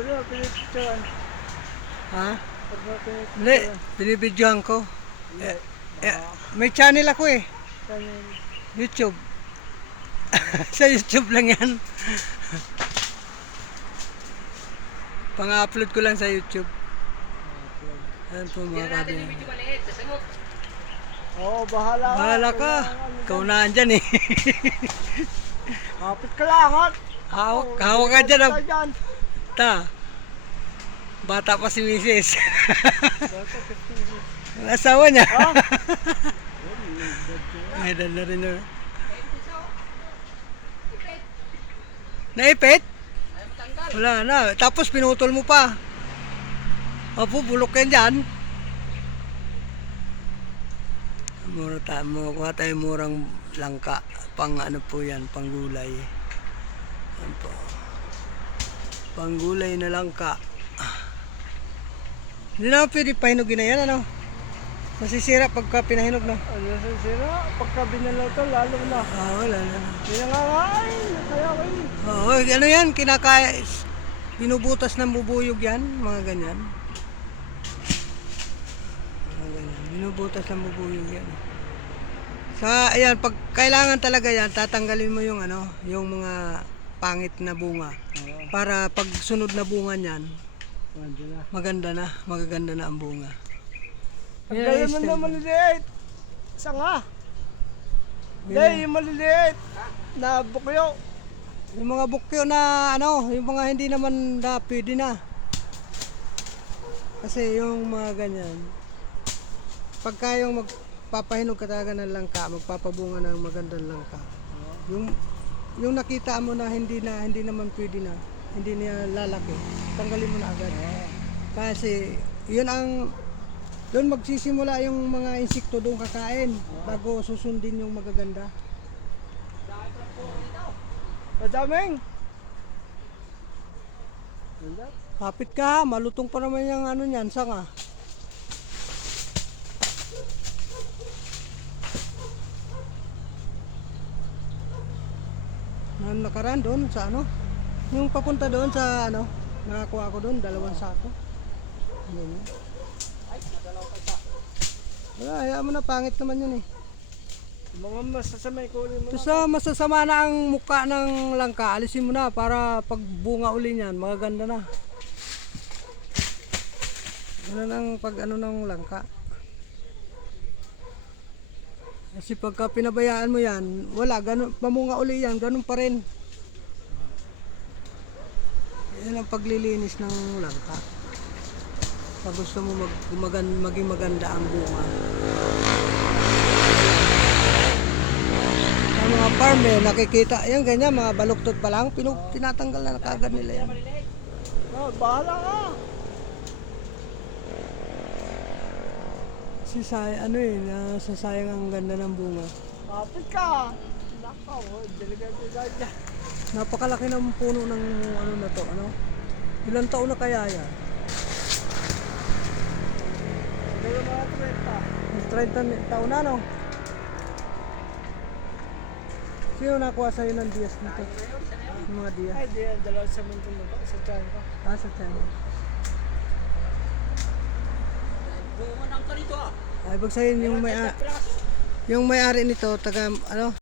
Ano, pinipicturean? Ha? Ano, Hindi, pinipicturean? binibidyohan ko. Hindi. May channel ako eh. Saan yun? YouTube. Sa YouTube lang yan. Pang-upload ko lang sa YouTube. Ayan po mga kabin. Oo, bahala ka. Bahala ka. Ikaw na andyan eh. Kapit ka lang, ha? Hawak ka dyan ah. Tayo dyan. Ta. Bata pa si Mrs. Asawa niya. Ha? May edad na rin yun. Naipit? Wala na. Tapos pinutol mo pa. Opo, bulok yan dyan. Kuha tayo murang langka. Pang ano po yan, pang gulay. Yan po. Pang gulay na langka. Hindi na pwede pahinugin na yan, ano? Masisira pagka pinahinog na. Ano sa sira? Pagka binalaw to, lalo na. Wala na. Pinangangain. Kaya ko yun. Oo, ano yan, kinakaya, binubutas ng bubuyog yan, mga ganyan. Mga ganyan, binubutas ng bubuyog yan. Ayan, pag kailangan talaga yan, tatanggalin mo yung ano, yung mga pangit na bunga. Para pag sunod na bunga niyan, magaganda na ang bunga. Ang gaya mo na maliliit. Sanga. Hindi, yung maliliit. Na bukyo. Yung mga bukyo na ano, yung mga hindi naman na pwede na. Kasi yung mga ganyan, pagka yung magpapahinog ka talaga ng langka, magpapabunga ng magandang langka. Yung nakita mo na hindi naman pwede na, hindi niya lalaki, tanggalin mo na agad. Kasi yun ang doon magsisimula yung mga insekto doon kakain bago susundin yung magaganda. Madaming. Kapit ka, malutong pa naman yung ano niyan, sanga. Nang nakaraan doon sa ano? Yung papunta doon sa ano? Nakakuha ko doon, 2 sako. Ganyan. Wala, hayaan mo na, pangit naman yun eh. Mga masasamay ko ulit mo. Ito sa masasama na ang mukha ng langka, alisin mo na para pag bunga uli niyan, magaganda na. Ano nang pag ano ng langka. Kasi pagka pinabayaan mo yan, wala, ganun, mamunga uli yan, ganun pa rin. Yan ang paglilinis ng langka. Pag gusto mo maging maganda ang bunga. Ang mga farmer, nakikita, yan ganyan, mga baluktot pa lang, tinatanggal na kagad nila yan. Bahala ka. Kasi ano eh, nasasayang ang ganda ng bunga. Kapit ka. Nakaw, delikado ka dyan. Napakalaki ng puno ng ano na to, ano? Ilang taon na kaya yan? Pero mga 30 taon na, no? Sino nakuha sa'yo ng diyas nito? Yung mga 30. diyas? Ay, di, dalawa sa mundo mo ba? Sa tiyan ko. Sa China. Ay, ibig sabihin yung may-ari nito, taga, ano?